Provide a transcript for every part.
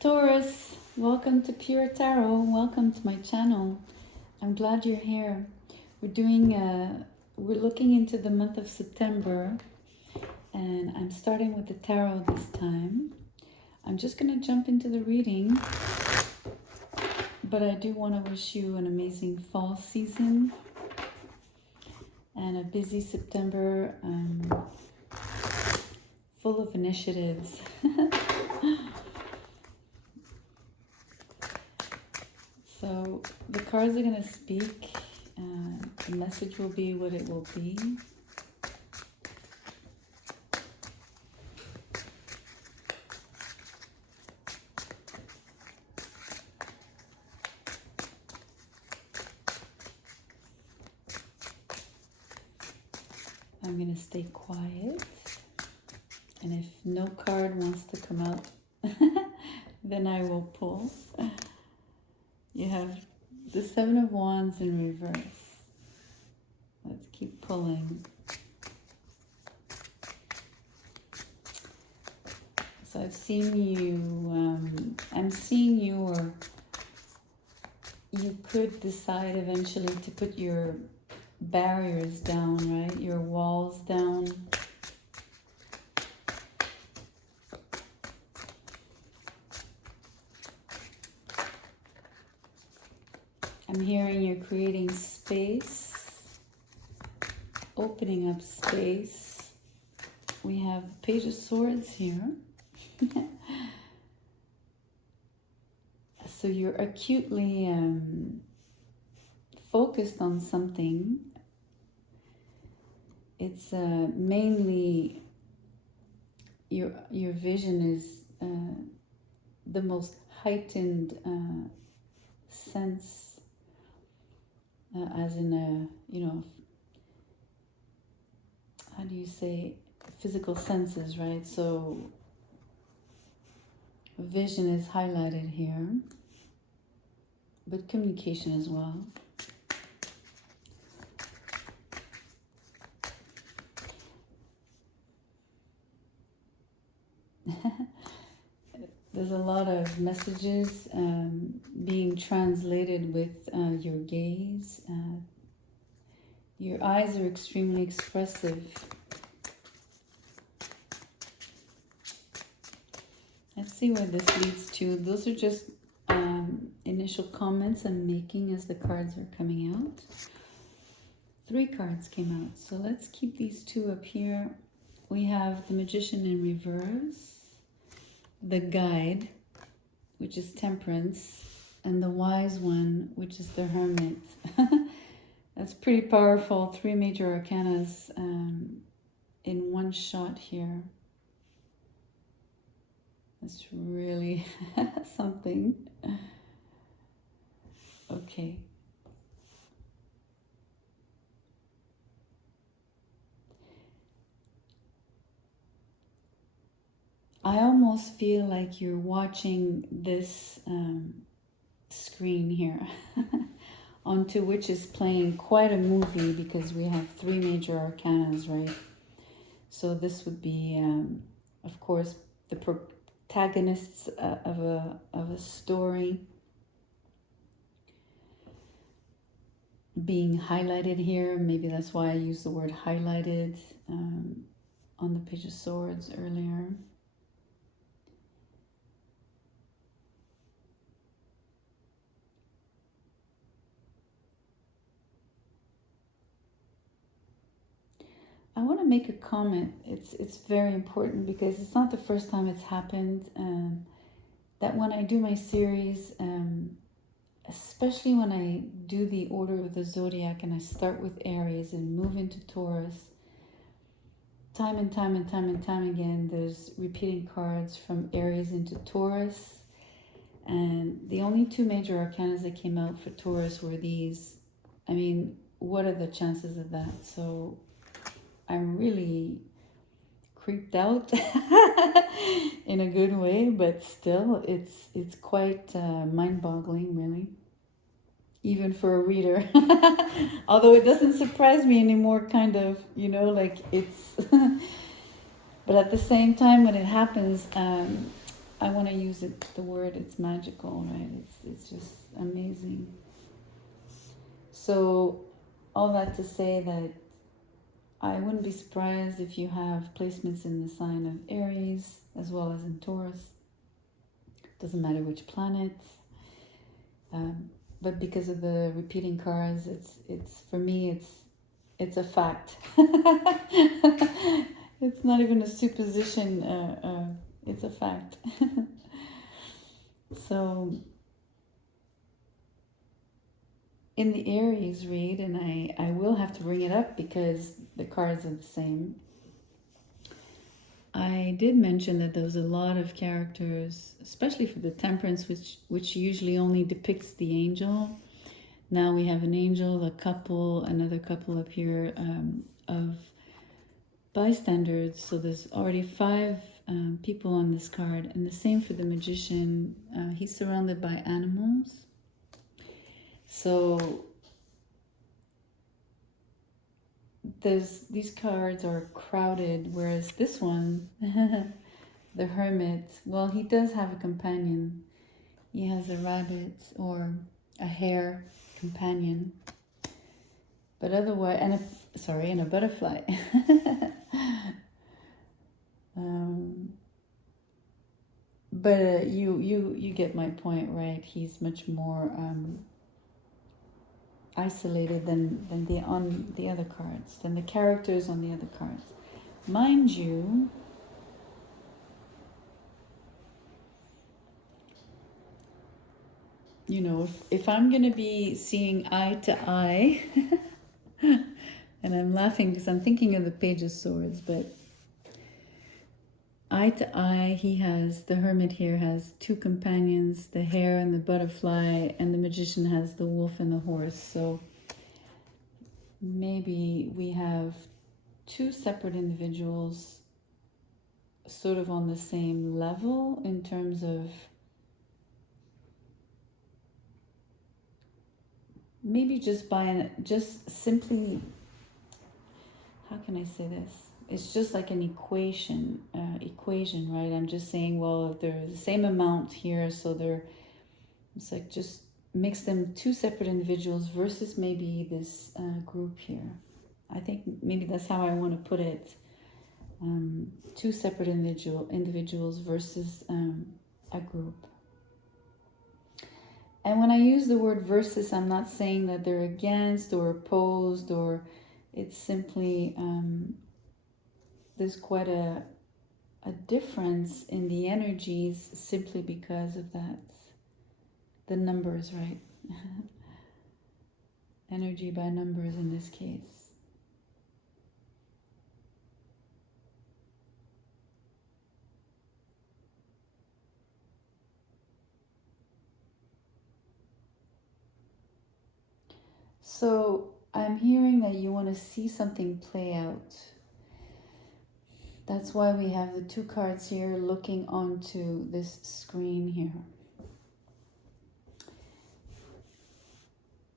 Taurus, welcome to Pure Tarot. Welcome to my channel. I'm glad you're here. We're looking into the month of September, and I'm starting with the tarot this time. I'm just going to jump into the reading, but I do want to wish you an amazing fall season and a busy September full of initiatives. So the cards are going to speak. The message will be what it will be. I'm going to stay quiet. And if no card wants to come out, then I will pull. You have the Seven of Wands in reverse. Let's keep pulling. So I've seen you, I'm seeing you, or you could decide eventually to put your barriers down, right? Your walls down. I'm hearing you're creating space, opening up space. We have the Page of Swords here. So you're acutely focused on something. It's mainly your vision is the most heightened sense. As in how do you say, physical senses, right? So vision is highlighted here, but communication as well. There's a lot of messages being translated with your gaze. Your eyes are extremely expressive. Let's see where this leads to. Those are just initial comments I'm making as the cards are coming out. 3 cards came out, so let's keep these 2 up here. We have the Magician in reverse, the Guide, which is Temperance, and the Wise One, which is the Hermit. That's pretty powerful. 3 major arcanas in one shot here. That's really something. Okay. I almost feel like you're watching this screen here, onto which is playing quite a movie, because we have 3 major arcanas, right? So this would be, of course, the protagonists of a story being highlighted here. Maybe that's why I used the word highlighted on the Page of Swords earlier. I want to make a comment. It's very important, because it's not the first time it's happened. That when I do my series, especially when I do the order of the zodiac and I start with Aries and move into Taurus, time and time again, there's repeating cards from Aries into Taurus. And the only 2 major arcanas that came out for Taurus were these. I mean, what are the chances of that? So I'm really creeped out in a good way, but still it's quite mind-boggling, really, even for a reader. Although it doesn't surprise me anymore, kind of, like it's but at the same time, when it happens, I want to use it, the word, it's magical, right? It's just amazing. So all that to say that I wouldn't be surprised if you have placements in the sign of Aries as well as in Taurus. Doesn't matter which planets. But because of the repeating cards, it's for me it's a fact. It's not even a supposition. It's a fact. So in the Aries read, and I will have to bring it up because the cards are the same. I did mention that there was a lot of characters, especially for the Temperance, which usually only depicts the angel. Now we have an angel, a couple, another couple up here of bystanders. So there's already 5 people on this card, and the same for the Magician. He's surrounded by animals. So these cards are crowded, whereas this one, the Hermit, well, he does have a companion. He has a rabbit or a hare companion, but otherwise, and a butterfly. But you get my point, right? He's much more isolated than on the other cards, than the characters on the other cards. Mind you, if I'm gonna be seeing eye to eye, and I'm laughing because I'm thinking of the Page of Swords, but eye to eye, the Hermit here has 2 companions, the hare and the butterfly, and the Magician has the wolf and the horse. So maybe we have 2 separate individuals sort of on the same level in terms of maybe just simply, how can I say this? It's just like an equation, right? I'm just saying, well, if there's the same amount here, so it's like just makes them 2 separate individuals versus maybe this group here. I think maybe that's how I want to put it. 2 separate individuals versus a group. And when I use the word versus, I'm not saying that they're against or opposed, or it's simply there's quite a difference in the energies simply because of that. The numbers, right? Energy by numbers in this case. So I'm hearing that you want to see something play out. That's why we have the 2 cards here looking onto this screen here.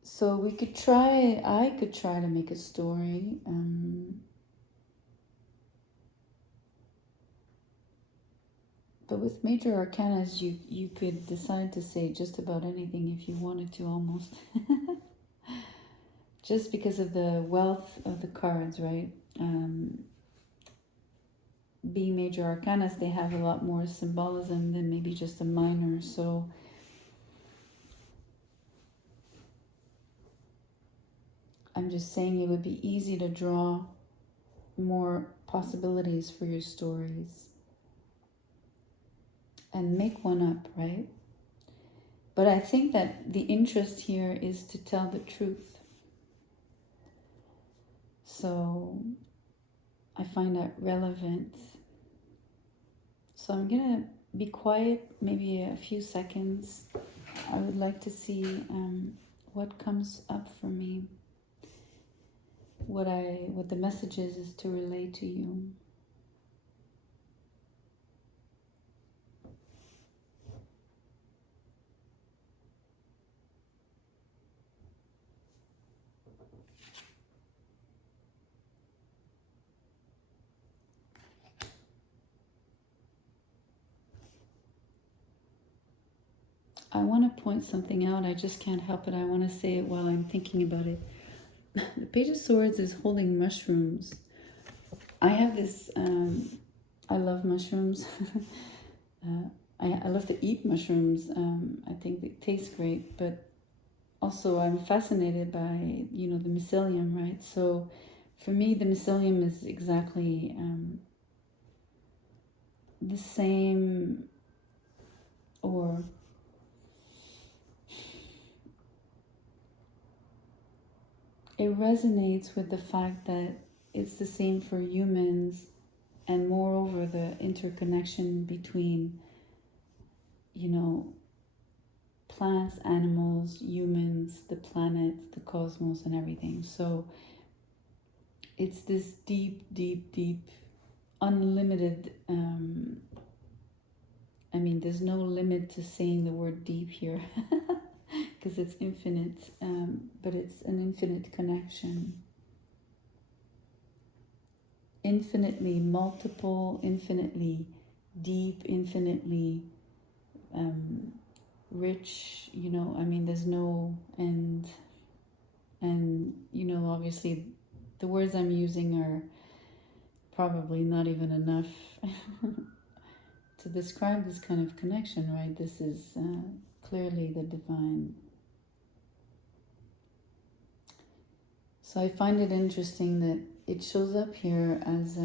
So I could try to make a story. But with major arcanas, you could decide to say just about anything if you wanted to, almost. Just because of the wealth of the cards, right? Being major arcanas, they have a lot more symbolism than maybe just a minor. So I'm just saying it would be easy to draw more possibilities for your stories and make one up, right? But I think that the interest here is to tell the truth. So I find that relevant. So I'm gonna be quiet maybe a few seconds. I would like to see what comes up for me. What the message is to relay to you. I want to point something out. I just can't help it. I want to say it while I'm thinking about it. The Page of Swords is holding mushrooms. I have this, I love mushrooms. I love to eat mushrooms. I think they taste great, but also I'm fascinated by, you know, the mycelium, right? So for me, the mycelium is exactly the same, or it resonates with the fact that it's the same for humans, and moreover the interconnection between, you know, plants, animals, humans, the planet, the cosmos, and everything. So it's this deep, deep, deep, unlimited. I mean, there's no limit to saying the word deep here because it's infinite, but it's an infinite connection. Infinitely multiple, infinitely deep, infinitely rich, you know, I mean, there's no end. And, you know, obviously the words I'm using are probably not even enough to describe this kind of connection, right? This is clearly the divine. So I find it interesting that it shows up here as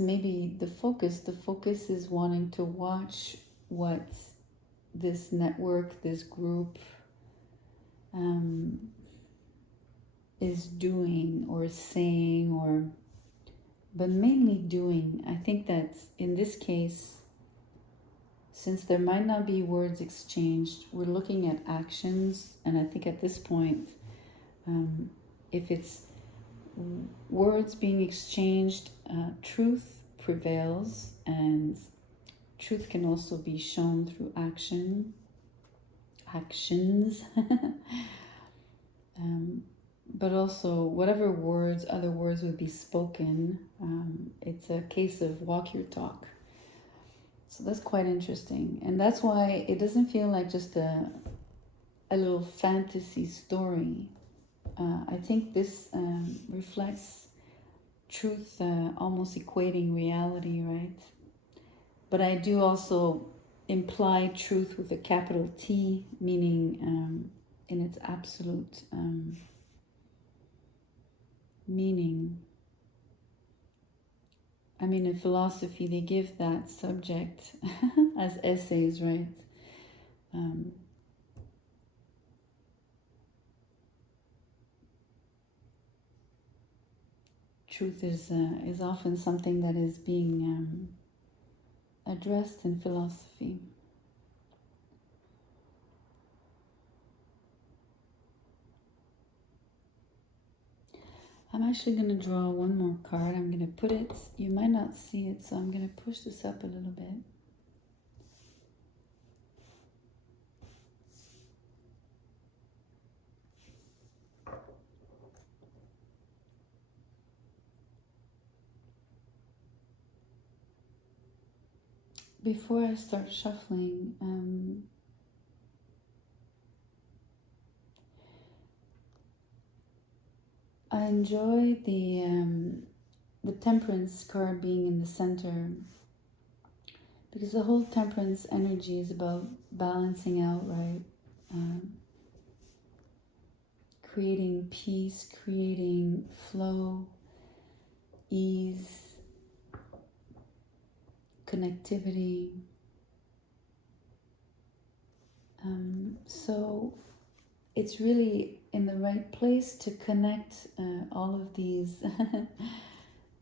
maybe the focus. The focus is wanting to watch what this network, this group is doing or saying, or but mainly doing. I think that in this case, since there might not be words exchanged, we're looking at actions. And I think at this point, if it's words being exchanged, truth prevails, and truth can also be shown through actions. But also, whatever words, other words would be spoken, it's a case of walk your talk. So that's quite interesting. And that's why it doesn't feel like just a little fantasy story. I think this reflects truth, almost equating reality, right? But I do also imply truth with a capital T, meaning in its absolute meaning. I mean, in philosophy, they give that subject as essays, right? Truth is often something that is being addressed in philosophy. I'm actually going to draw one more card. I'm going to put it, you might not see it, so I'm going to push this up a little bit. Before I start shuffling, I enjoy the Temperance card being in the center, because the whole Temperance energy is about balancing out, right? Creating peace, creating flow, ease, connectivity. So it's really in the right place to connect all of these,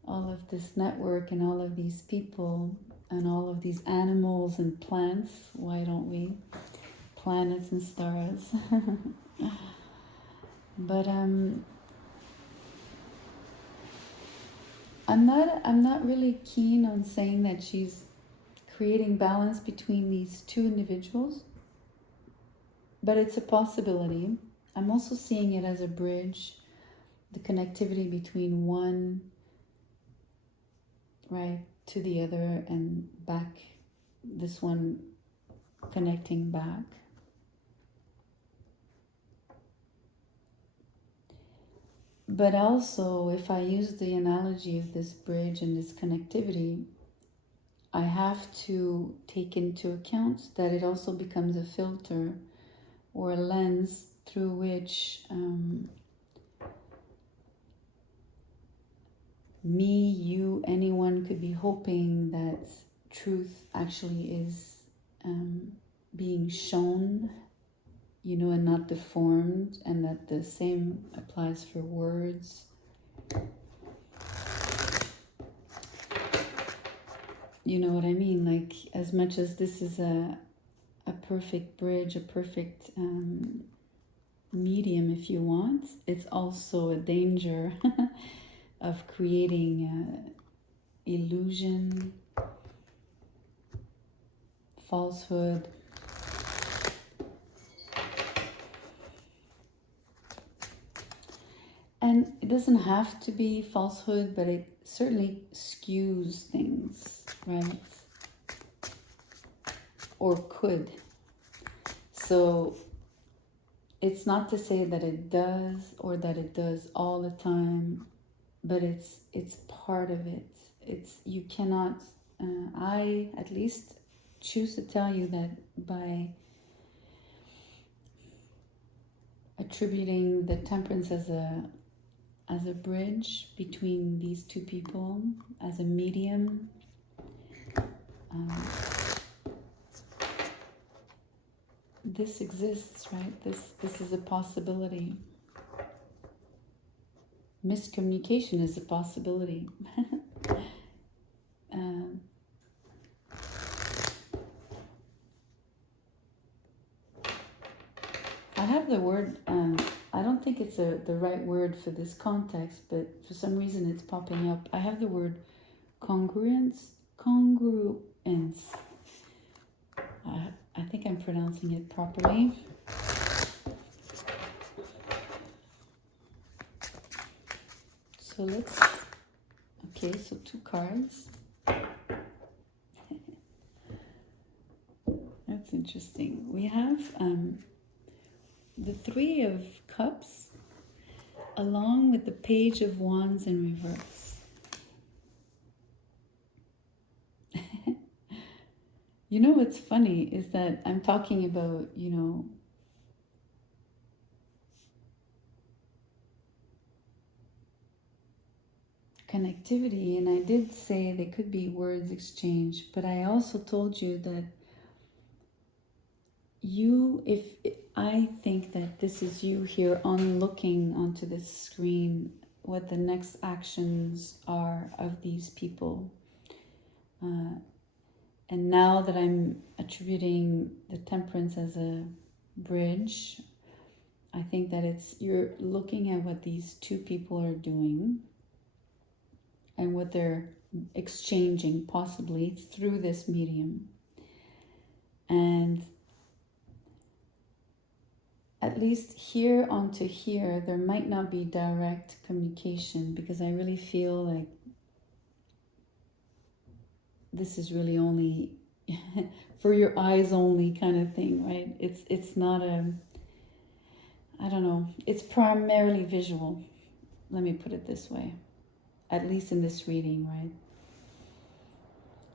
all of this network and all of these people and all of these animals and plants. Why don't we? Planets and stars. But I'm not really keen on saying that she's creating balance between these two individuals, but it's a possibility. I'm also seeing it as a bridge, the connectivity between one, right, to the other and back this one connecting back. But also, if I use the analogy of this bridge and this connectivity, I have to take into account that it also becomes a filter or a lens through which me, you, anyone could be hoping that truth actually is being shown, you know, and not deformed, and that the same applies for words. You know what I mean? Like, as much as this is a perfect bridge, a perfect medium, if you want, it's also a danger of creating illusion, falsehood. And it doesn't have to be falsehood, but it certainly skews things, right? Or could. So it's not to say that it does or that it does all the time, but it's part of it. It's, you cannot, I at least choose to tell you that by attributing the temperance as a bridge between these two people, as a medium, this exists, right? This is a possibility. Miscommunication is a possibility. I have the word, I don't think it's the right word for this context, but for some reason it's popping up. I have the word congruence. I think I'm pronouncing it properly. So let's, okay, so 2 cards. That's interesting. We have the 3 of Cups along with the Page of Wands in reverse. You know what's funny is that I'm talking about, you know, connectivity, and I did say they could be words exchanged, but I also told you that if I think that this is you here on looking onto this screen, what the next actions are of these people. And now that I'm attributing the temperance as a bridge, I think that you're looking at what these 2 people are doing and what they're exchanging possibly through this medium. And at least here onto here, there might not be direct communication, because I really feel like this is really only for your eyes only kind of thing, right? It's not I don't know, it's primarily visual. Let me put it this way, at least in this reading, right?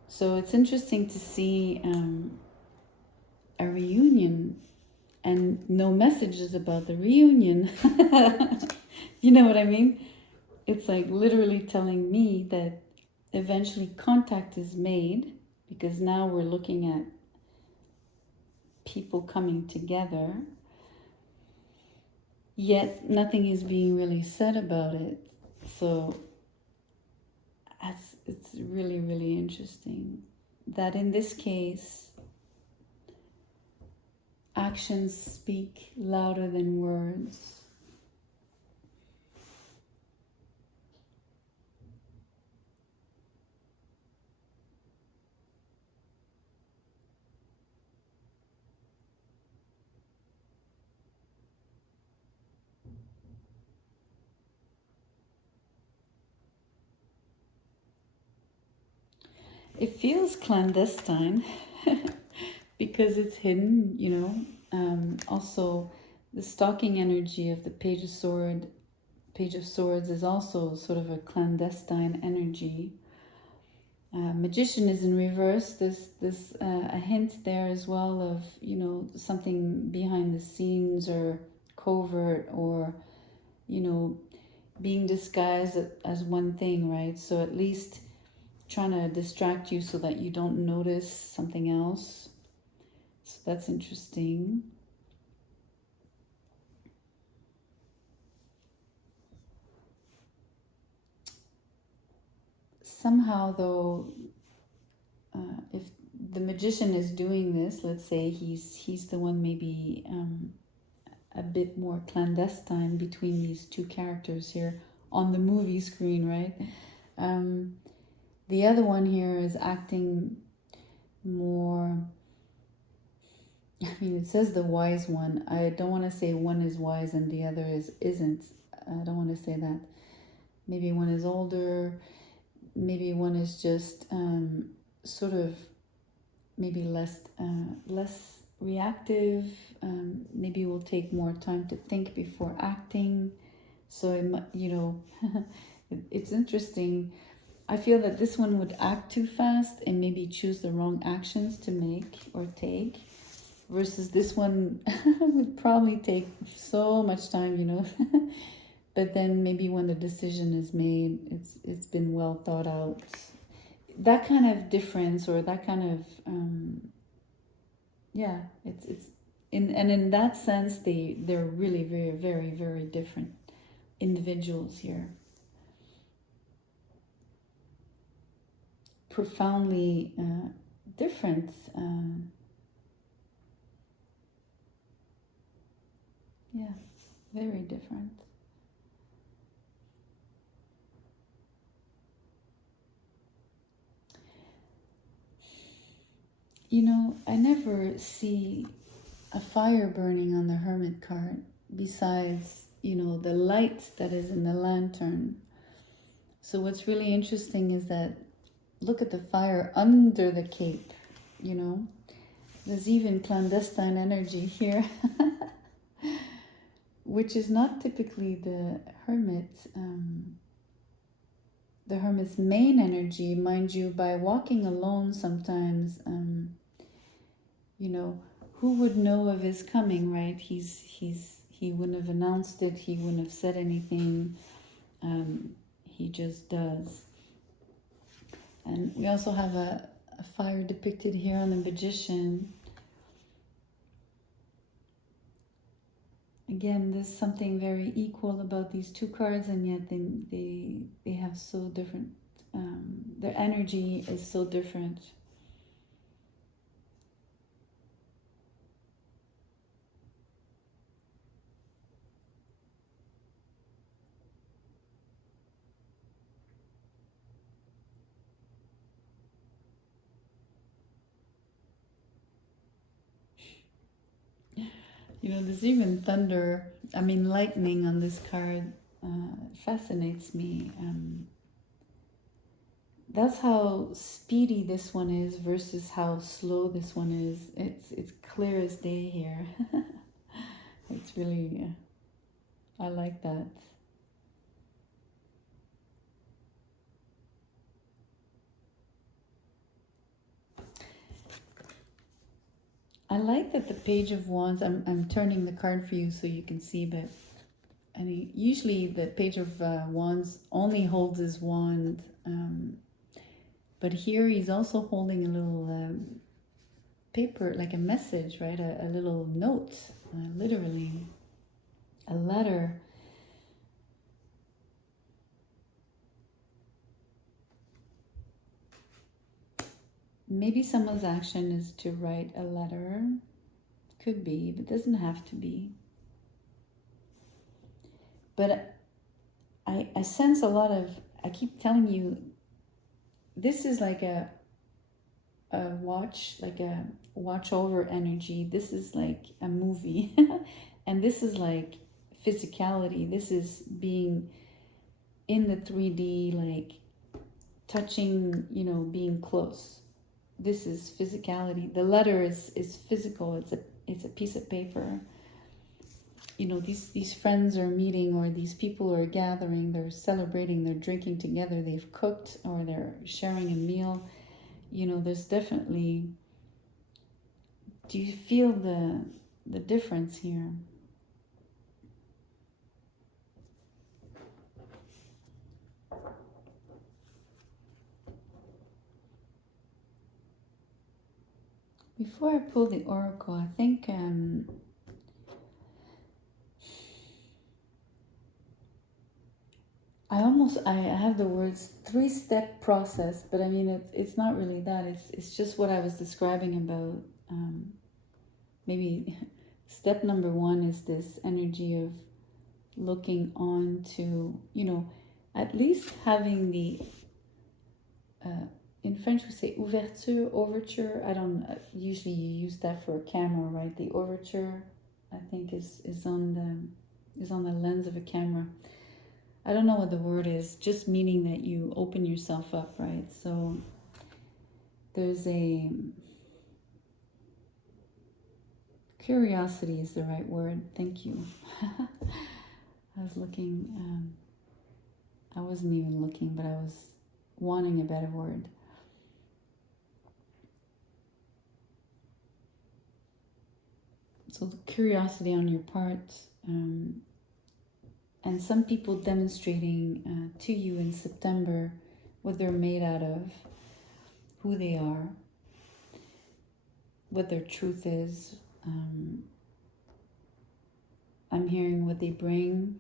So it's interesting to see a reunion and no messages about the reunion. You know what I mean? It's like literally telling me that eventually contact is made, because now we're looking at people coming together, yet nothing is being really said about it. So it's really, really interesting that in this case, actions speak louder than words. It feels clandestine because it's hidden, you know. Also, the stalking energy of the Page of Swords is also sort of a clandestine energy. Magician is in reverse. This a hint there as well of, you know, something behind the scenes or covert, or, you know, being disguised as one thing, right? So at least trying to distract you so that you don't notice something else. So that's interesting. Somehow, though, if the magician is doing this, let's say he's the one maybe a bit more clandestine between these two characters here on the movie screen, right? The other one here is acting more. I mean, it says the wise one. I don't want to say one is wise and the other isn't. I don't want to say that. Maybe one is older. Maybe one is just sort of maybe less reactive. Maybe will take more time to think before acting. So you know, it's interesting. I feel that this one would act too fast and maybe choose the wrong actions to make or take, versus this one would probably take so much time, you know. But then maybe when the decision is made, it's been well thought out. That kind of difference, or that kind of yeah, it's in that sense they're really very very very different individuals here. Profoundly different. Yeah, very different. You know, I never see a fire burning on the hermit card besides, you know, the light that is in the lantern. So what's really interesting is that look at the fire under the cape, you know. There's even clandestine energy here, which is not typically the hermit. The hermit's main energy, mind you, by walking alone sometimes, you know, who would know of his coming, right? He wouldn't have announced it. He wouldn't have said anything. He just does. And we also have a fire depicted here on the magician. Again, there's something very equal about these two cards, and yet they have so different. Their energy is so different. You know, there's even thunder, I mean lightning on this card. Fascinates me. That's how speedy this one is versus how slow this one is. It's clear as day here. It's really, I like that. I like that the Page of Wands, I'm turning the card for you so you can see, but I mean, usually the Page of Wands only holds his wand, but here he's also holding a little paper, like a message, right? A little note, literally, a letter. Maybe someone's action is to write a letter. Could be, but doesn't have to be. But I sense a lot of, I keep telling you, this is like a watch, like a watch over energy. This is like a movie. And this is like physicality. This is being in the 3D, like touching, being close. This is physicality. The letter is physical. It's a piece of paper. These friends are meeting, or these people are gathering, they're celebrating, they're drinking together, they've cooked, or they're sharing a meal. There's definitely, do you feel the difference here? Before I pull the oracle, I think I have the words 3-step process, but I mean it's not really that. It's just what I was describing about maybe step number 1 is this energy of looking on to, at least having the in French we say overture. I don't usually you use that for a camera, right? The overture, I think, is on the lens of a camera. I don't know what the word is, just meaning that you open yourself up, right? So there's a curiosity is the right word. Thank you. I was looking, I wasn't even looking, but I was wanting a better word. So the curiosity on your part, and some people demonstrating to you in September what they're made out of, who they are, what their truth is. I'm hearing what they bring.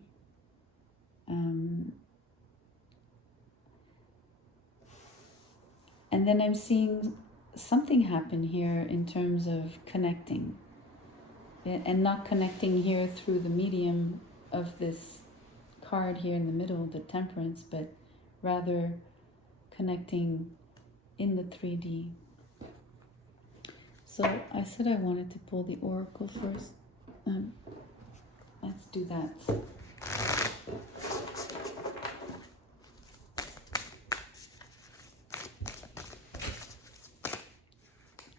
And then I'm seeing something happen here in terms of connecting. And not connecting here through the medium of this card here in the middle, the Temperance, but rather connecting in the 3D. So I said I wanted to pull the oracle first. Let's do that.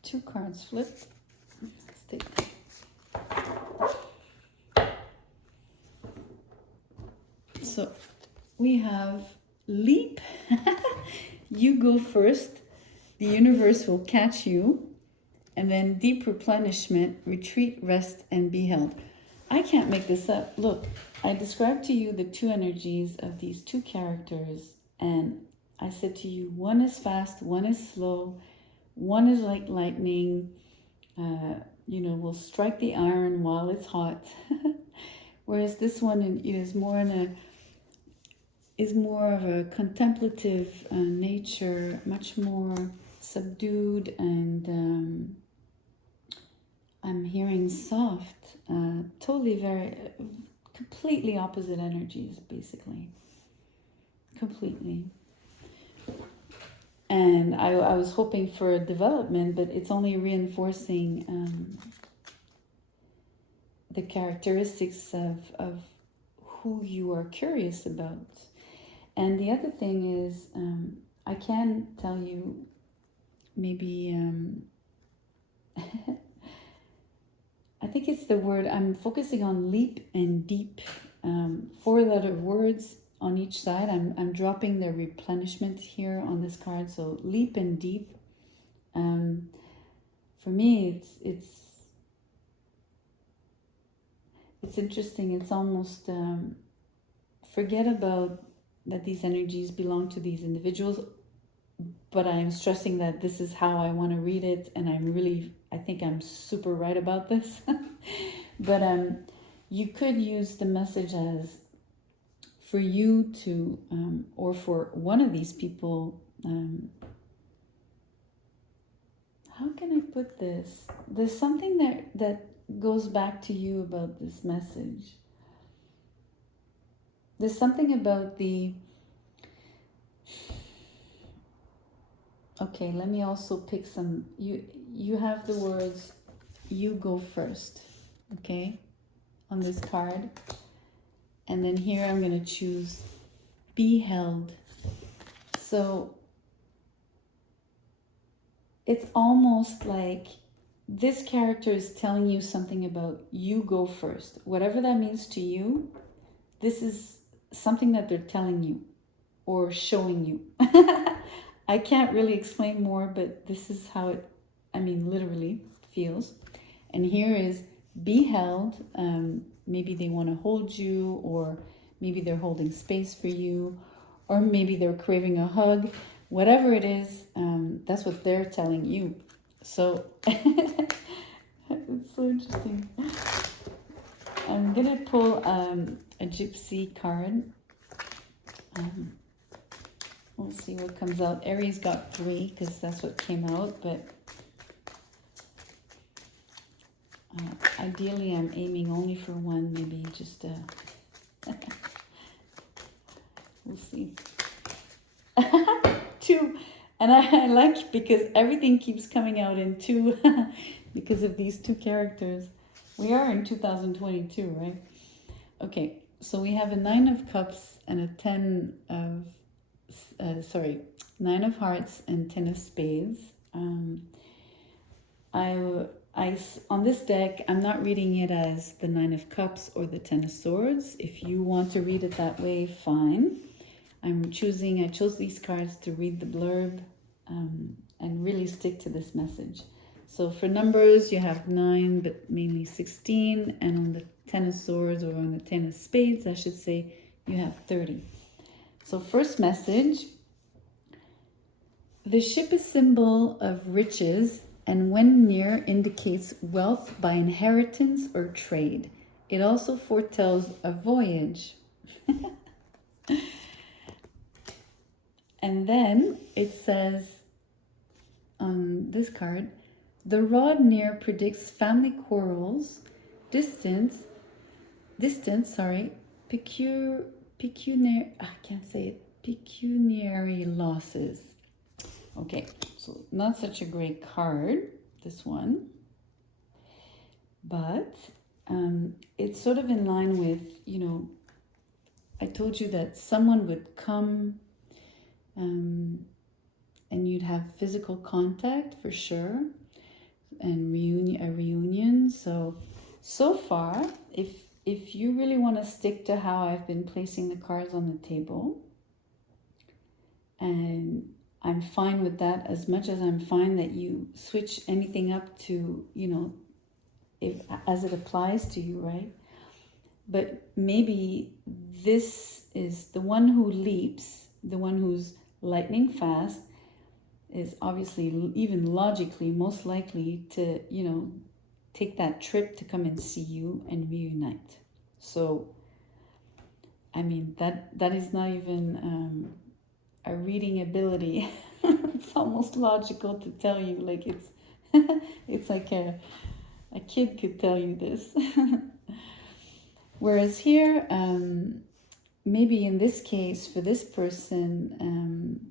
Two cards flipped. Let's take that. So we have leap. You go first. The universe will catch you. And then deep replenishment, retreat, rest, and be held. I can't make this up. Look, I described to you the two energies of these two characters. And I said to you, one is fast, one is slow. One is like lightning, will strike the iron while it's hot. Whereas this one is more of a contemplative nature, much more subdued, and I'm hearing soft, completely opposite energies, basically. Completely. And I was hoping for development, but it's only reinforcing the characteristics of who you are curious about. And the other thing is, I can tell you, maybe, I think it's the word, I'm focusing on leap and deep, 4-letter words on each side. I'm dropping the replenishment here on this card. So leap and deep. For me, it's interesting. It's almost forget about that these energies belong to these individuals, but I'm stressing that this is how I want to read it, and I think I'm super right about this. But you could use the message as for you to, or for one of these people, how can I put this? There's something that goes back to you about this message. There's something about the... Okay, let me also pick some... You have the words, you go first, okay, on this card. And then here I'm going to choose be held. So it's almost like this character is telling you something about you go first. Whatever that means to you, this is something that they're telling you or showing you. I can't really explain more, but this is how it, literally feels. And here is be held. Maybe they want to hold you, or maybe they're holding space for you, or maybe they're craving a hug. Whatever it is, that's what they're telling you. So it's so interesting. I'm gonna pull a gypsy card. We'll see what comes out. Aries got 3 because that's what came out, but ideally I'm aiming only for 1, maybe just we'll see. 2, and I like, because everything keeps coming out in 2 because of these 2 characters. We are in 2022, right? Okay, so we have a 9 of Cups and a 10 of 9 of Hearts and 10 of Spades. On this deck, I'm not reading it as the 9 of Cups or the 10 of Swords. If you want to read it that way, fine. I chose these cards to read the blurb and really stick to this message. So for numbers, you have 9, but mainly 16. And on the 10 of Swords, or on the 10 of Spades, I should say, you have 30. So first message, the ship is symbol of riches, and when near indicates wealth by inheritance or trade. It also foretells a voyage. And then it says on this card, the rod near predicts family quarrels, pecuniary losses. Okay, so not such a great card, this one, but it's sort of in line with, I told you that someone would come and you'd have physical contact for sure, and a reunion. So far, if you really want to stick to how I've been placing the cards on the table, and I'm fine with that, as much as I'm fine that you switch anything up to, if as it applies to you, right? But maybe this is the one who leaps, the one who's lightning fast, is obviously, even logically, most likely to, take that trip to come and see you and reunite. So, that is not even a reading ability. It's almost logical to tell you, like it's like a kid could tell you this. Whereas here, maybe in this case, for this person,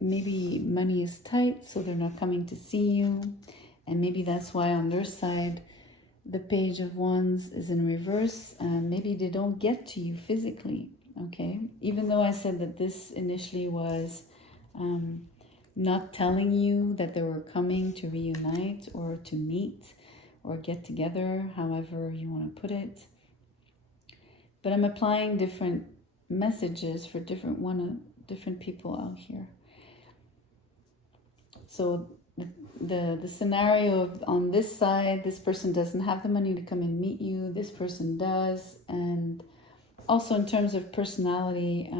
maybe money is tight, so they're not coming to see you. And maybe that's why on their side, the Page of Wands is in reverse. Maybe they don't get to you physically, okay? Even though I said that this initially was not telling you that they were coming to reunite or to meet or get together, however you want to put it. But I'm applying different messages for different people out here. So the scenario of, on this side, this person doesn't have the money to come and meet you, this person does. And also in terms of personality,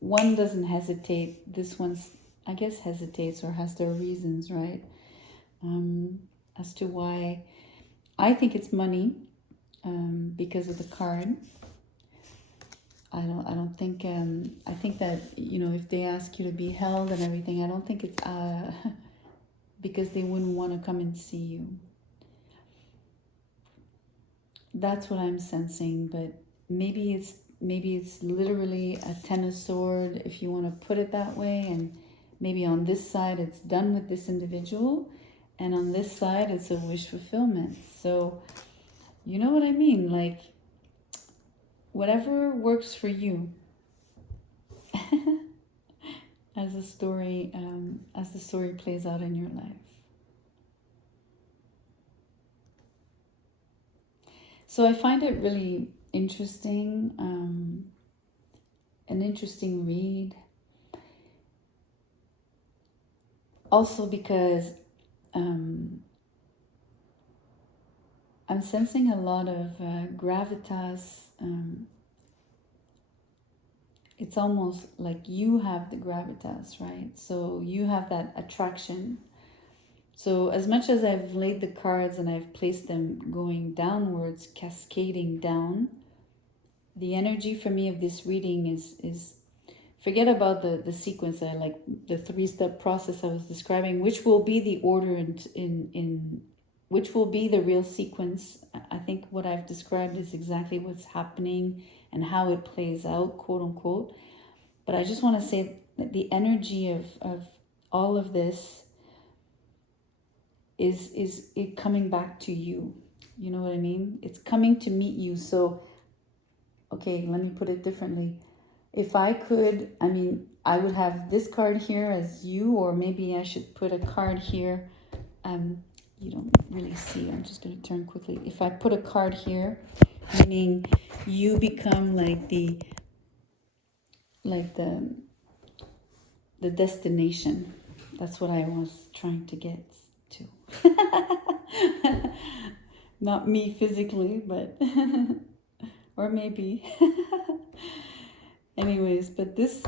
one doesn't hesitate, this one's, I guess, hesitates or has their reasons, right? As to why. I think it's money, because of the card. I don't think, I think that, if they ask you to be held and everything, I don't think it's because they wouldn't want to come and see you. That's what I'm sensing, but maybe it's literally a 10 of Swords, if you want to put it that way, and maybe on this side it's done with this individual, and on this side it's a wish fulfillment. So, you know what I mean? Like, whatever works for you. As the story plays out in your life. So I find it really interesting, an interesting read. Also because I'm sensing a lot of gravitas. It's almost like you have the gravitas, right? So you have that attraction. So as much as I've laid the cards and I've placed them going downwards, cascading down, the energy for me of this reading is forget about the sequence. I like the 3-step process I was describing, which will be the order in which will be the real sequence. I think what I've described is exactly what's happening and how it plays out, quote unquote. But I just want to say that the energy of all of this is it coming back to you. You know what I mean? It's coming to meet you. So, okay, let me put it differently. If I could, I mean, I would have this card here as you, or maybe I should put a card here. You don't really see. I'm just going to turn quickly. If I put a card here, meaning you become like the destination. That's what I was trying to get to. Not me physically, but or maybe. Anyways, but this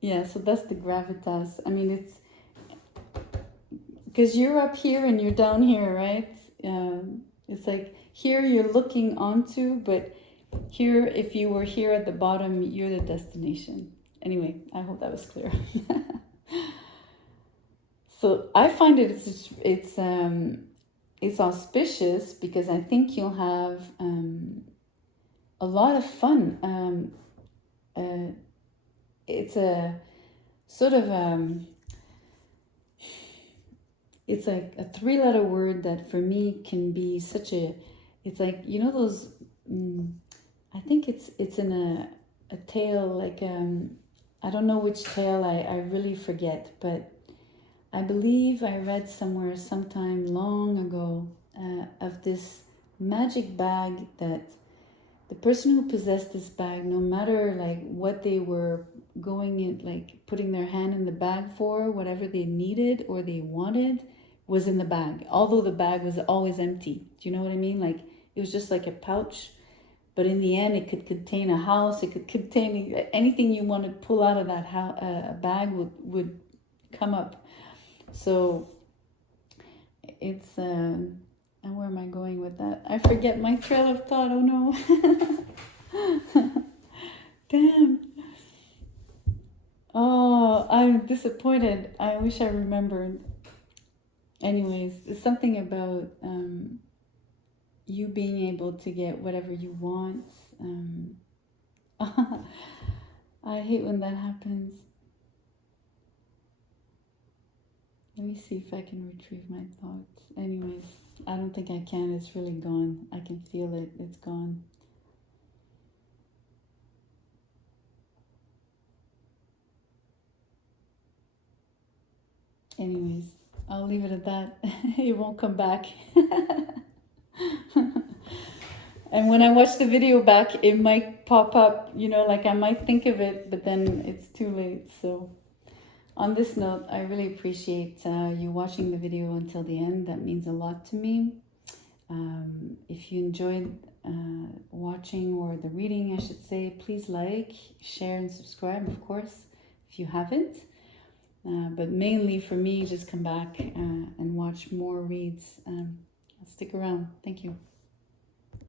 yeah, so that's the gravitas. I mean, it's because you're up here and you're down here, right? It's like here you're looking onto, but here, if you were here at the bottom, you're the destination. Anyway, I hope that was clear. So I find it's auspicious because I think you'll have a lot of fun. It's a sort of it's like a 3-letter word that for me can be such a. It's like, you know, those. I think it's in a tale, like I don't know which tale, I really forget, but I believe I read somewhere sometime long ago of this magic bag that the person who possessed this bag, no matter like what they were going in, like putting their hand in the bag for, whatever they needed or they wanted was in the bag, although the bag was always empty. Do you know what I mean? Like it was just like a pouch. But in the end, it could contain a house. It could contain anything you want to pull out of that bag would come up. So it's and where am I going with that? I forget my trail of thought. Oh no! Damn. Oh, I'm disappointed. I wish I remembered. Anyways, it's something about you being able to get whatever you want. I hate when that happens. Let me see if I can retrieve my thoughts. Anyways, I don't think I can. It's really gone. I can feel it. It's gone. Anyways, I'll leave it at that. It won't come back. And when I watch the video back, it might pop up, you know, like I might think of it, but then it's too late. So on this note, I really appreciate you watching the video until the end. That means a lot to me. If you enjoyed watching, or the reading, I should say, please like, share, and subscribe, of course, if you haven't. But mainly for me, just come back and watch more reads. Stick around. Thank you.